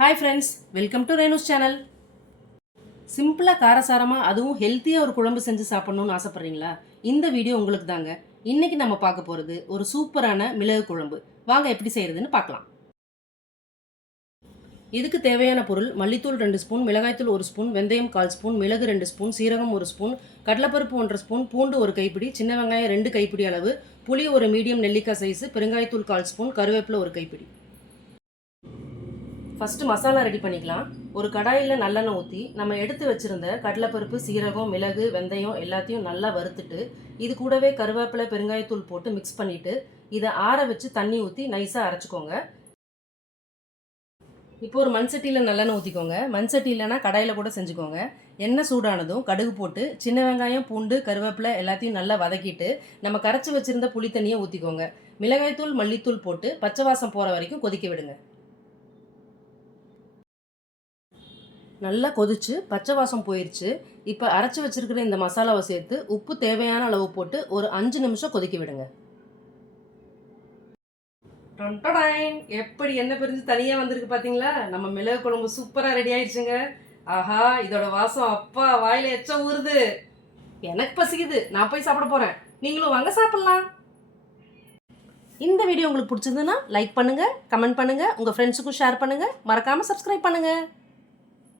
Hi friends, welcome to Renu's channel. சிம்பிளாக காரசாரமாக அதுவும் ஹெல்த்தியாக ஒரு குழம்பு செஞ்சு சாப்பிட்ணுன்னு ஆசைப்பட்றீங்களா? இந்த வீடியோ உங்களுக்கு தாங்க. இன்றைக்கி நம்ம பார்க்க போகிறது ஒரு சூப்பரான மிளகு குழம்பு. வாங்க எப்படி செய்கிறதுன்னு பார்க்கலாம். இதுக்கு தேவையான பொருள்: மல்லித்தூள் 2 ஸ்பூன், மிளகாய்த்தூள் 1 ஸ்பூன், வெந்தயம் 1/4 ஸ்பூன், மிளகு 2 ஸ்பூன், சீரகம் 1 ஸ்பூன், கடலைப்பருப்பு 1/2 ஸ்பூன், பூண்டு 1 கைப்பிடி, சின்ன வெங்காயம் 2 கைப்பிடி அளவு, புளி ஒரு மீடியம் நெல்லிக்காய் சைஸு, பெருங்காயத்தூள் 1/4 ஸ்பூன், கருவேப்பிலை 1 கைப்பிடி. ஃபஸ்ட்டு மசாலா ரெடி பண்ணிக்கலாம். ஒரு கடாயில் நல்லெண்ணெய் ஊற்றி நம்ம எடுத்து வச்சுருந்த கடலைப்பருப்பு, சீரகம், மிளகு, வெந்தயம் எல்லாத்தையும் நல்லா வறுத்துட்டு, இது கூடவே கருவேப்பிலை, பெருங்காயத்தூள் போட்டு மிக்ஸ் பண்ணிவிட்டு, இதை ஆற வச்சு தண்ணி ஊற்றி நைஸாக அரைச்சிக்கோங்க. இப்போ ஒரு மண் சட்டியில் நல்லெண்ணெய் ஊற்றிக்கோங்க. மண் சட்டி இல்லைனா கடாயில் கூட செஞ்சுக்கோங்க. எண்ணெய் சூடானதும் கடுகு போட்டு சின்ன வெங்காயம், பூண்டு, கருவேப்பிலை எல்லாத்தையும் நல்லா வதக்கிட்டு நம்ம கரைச்சி வச்சுருந்த புளி தண்ணியை ஊற்றிக்கோங்க. மிளகாய்த்தூள், மல்லித்தூள் போட்டு பச்சை வாசம் போகிற வரைக்கும் கொதிக்க விடுங்க. நல்லா கொதிச்சு பச்சை வாசம் போயிடுச்சு. இப்போ அரைச்சி வச்சுருக்கிற இந்த மசாலாவை சேர்த்து உப்பு தேவையான அளவு போட்டு ஒரு 5 நிமிஷம் கொதிக்க விடுங்க. எப்படி எண்ணெய் பிரிஞ்சு தனியாக வந்திருக்கு பார்த்தீங்களா? நம்ம மிளகு குழம்பு சூப்பராக ரெடி ஆயிடுச்சுங்க. ஆஹா, இதோட வாசம் அப்பா வாயில் எச்ச ஊறுது. எனக்கு பசிக்குது, நான் போய் சாப்பிட போகிறேன். நீங்களும் வாங்க சாப்பிட்லாம். இந்த வீடியோ உங்களுக்கு பிடிச்சிருந்துன்னா லைக் பண்ணுங்கள், கமெண்ட் பண்ணுங்கள், உங்கள் ஃப்ரெண்ட்ஸுக்கும் ஷேர் பண்ணுங்கள், மறக்காமல் சப்ஸ்கிரைப் பண்ணுங்கள்.